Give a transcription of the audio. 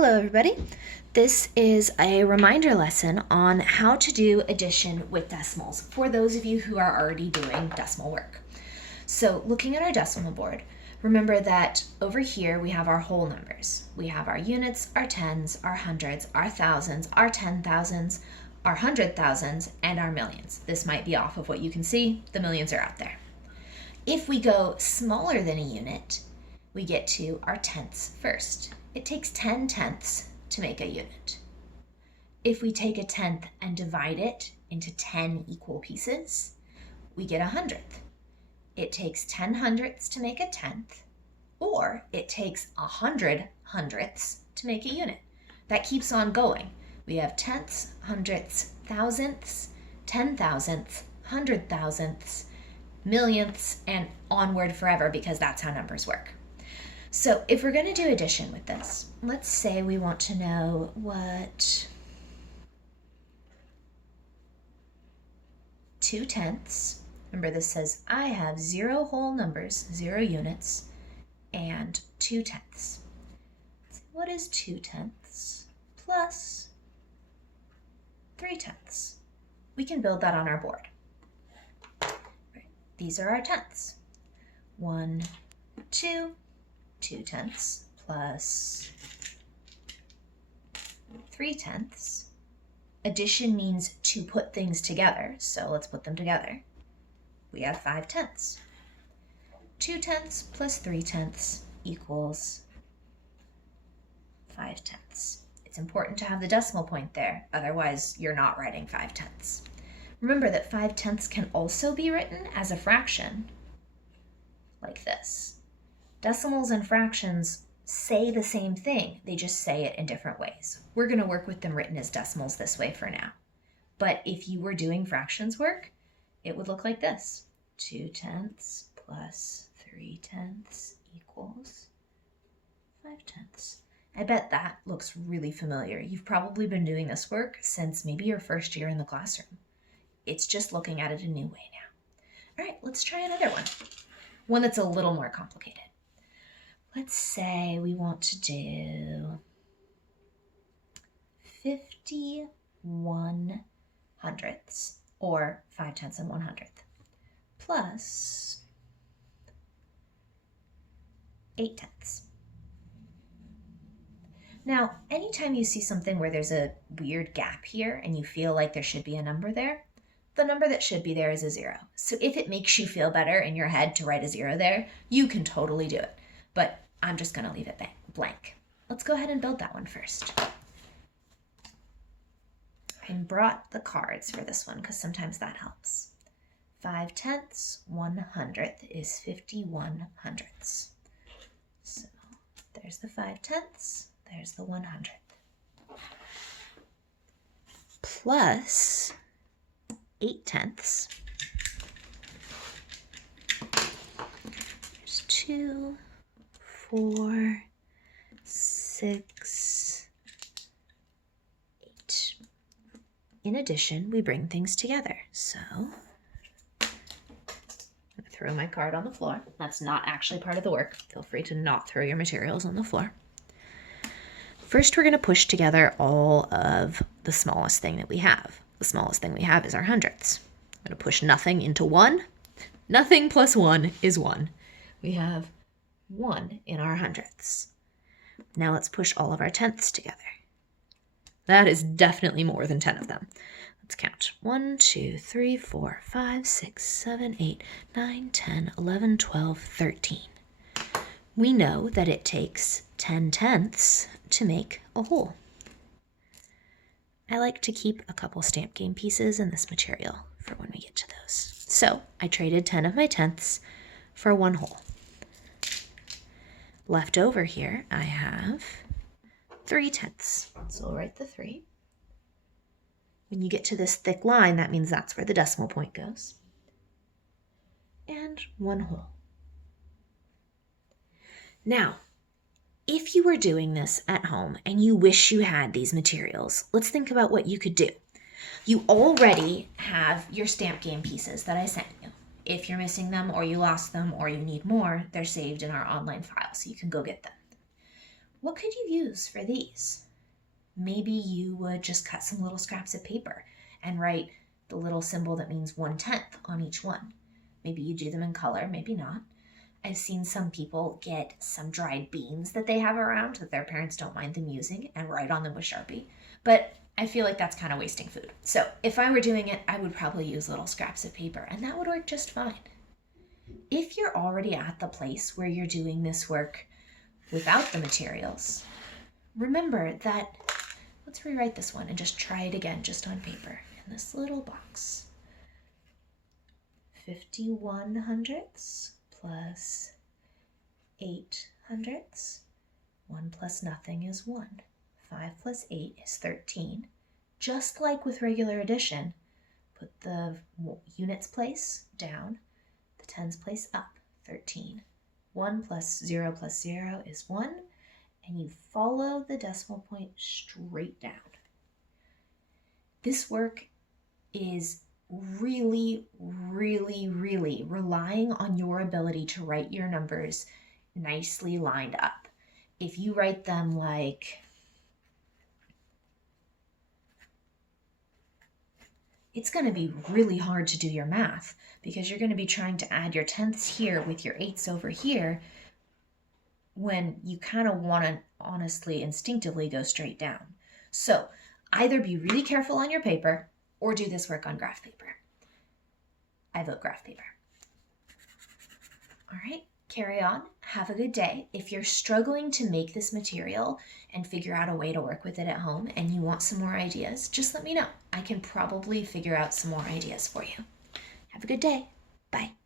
Hello everybody. This is a reminder lesson on how to do addition with decimals for those of you who are already doing decimal work. So looking at our decimal board, remember that over here we have our whole numbers. We have our units, our tens, our hundreds, our thousands, our 10,000s, our 100,000s, and our millions. This might be off of what you can see. The millions are out there. If we go smaller than a unit, we get to our tenths first. It takes 10 tenths to make a unit. If we take a tenth and divide it into 10 equal pieces, we get a hundredth. It takes 10 hundredths to make a tenth, or it takes 100 hundredths to make a unit. That keeps on going. We have tenths, hundredths, thousandths, 10,000ths, 100,000ths, millionths, and onward forever, because that's how numbers work. So if we're going to do addition with this, let's say we want to know what 2 tenths, remember this says I have 0 whole numbers, 0 units, and 2 tenths. So what is 2 tenths plus 3 tenths? We can build that on our board. Right. These are our tenths. 1, 2, 2 tenths plus 3 tenths. Addition means to put things together, so let's put them together. We have 5 tenths. 2 tenths plus 3 tenths equals 5 tenths. It's important to have the decimal point there, otherwise you're not writing 5 tenths. Remember that 5 tenths can also be written as a fraction, like this. Decimals and fractions say the same thing, they just say it in different ways. We're going to work with them written as decimals this way for now. But if you were doing fractions work, it would look like this. 2 tenths plus 3 tenths equals 5 tenths. I bet that looks really familiar. You've probably been doing this work since maybe your first year in the classroom. It's just looking at it a new way now. All right, let's try another one that's a little more complicated. Let's say we want to do 51 hundredths, or 5 tenths and 1/100th, plus 8 tenths. Now, anytime you see something where there's a weird gap here and you feel like there should be a number there, the number that should be there is a 0. So if it makes you feel better in your head to write a 0 there, you can totally do it. But I'm just going to leave it blank. Let's go ahead and build that one first. I brought the cards for this one because sometimes that helps. 5 tenths, 1/100th is 51 hundredths. So there's the 5 tenths, there's the 1/100th. Plus 8 tenths. There's 2, 4, 6, 8. In addition, we bring things together. So I'm going to throw my card on the floor. That's not actually part of the work. Feel free to not throw your materials on the floor. First, we're going to push together all of the smallest thing that we have. The smallest thing we have is our hundredths. I'm going to push nothing into 1. Nothing plus 1 is 1. We have 1 in our hundredths. Now let's push all of our tenths together. That is definitely more than 10 of them. Let's count. 1, 2, 3, 4, 5, 6, 7, 8, 9, 10, 11, 12, 13. We know that it takes 10 tenths to make a whole. I like to keep a couple stamp game pieces in this material for when we get to those. So I traded 10 of my tenths for 1 whole. Left over here, I have 3 tenths. So I'll write the 3. When you get to this thick line, that means that's where the decimal point goes. And 1 whole. Now, if you were doing this at home and you wish you had these materials, let's think about what you could do. You already have your stamp game pieces that I sent you. If you're missing them or you lost them or you need more, they're saved in our online file, so you can go get them. what could you use for these? Maybe you would just cut some little scraps of paper and write the little symbol that means 1/10 on each one. Maybe you do them in color, maybe not. I've seen some people get some dried beans that they have around that their parents don't mind them using and write on them with Sharpie. But I feel like that's kind of wasting food. So if I were doing it, I would probably use little scraps of paper, and that would work just fine. If you're already at the place where you're doing this work without the materials, remember that, let's rewrite this one and just try it again just on paper in this little box. 51 hundredths plus 8 hundredths. 1 plus nothing is 1. 5 plus 8 is 13. Just like with regular addition, put the units place down, the tens place up, 13. 1 plus 0 is 1, and you follow the decimal point straight down. This work is really, really, really relying on your ability to write your numbers nicely lined up. If you write them like, it's going to be really hard to do your math because you're going to be trying to add your tenths here with your eighths over here when you kind of want to honestly, instinctively go straight down. So either be really careful on your paper or do this work on graph paper. I vote graph paper. All right, carry on. Have a good day. If you're struggling to make this material and figure out a way to work with it at home and you want some more ideas, just let me know. I can probably figure out some more ideas for you. Have a good day. Bye.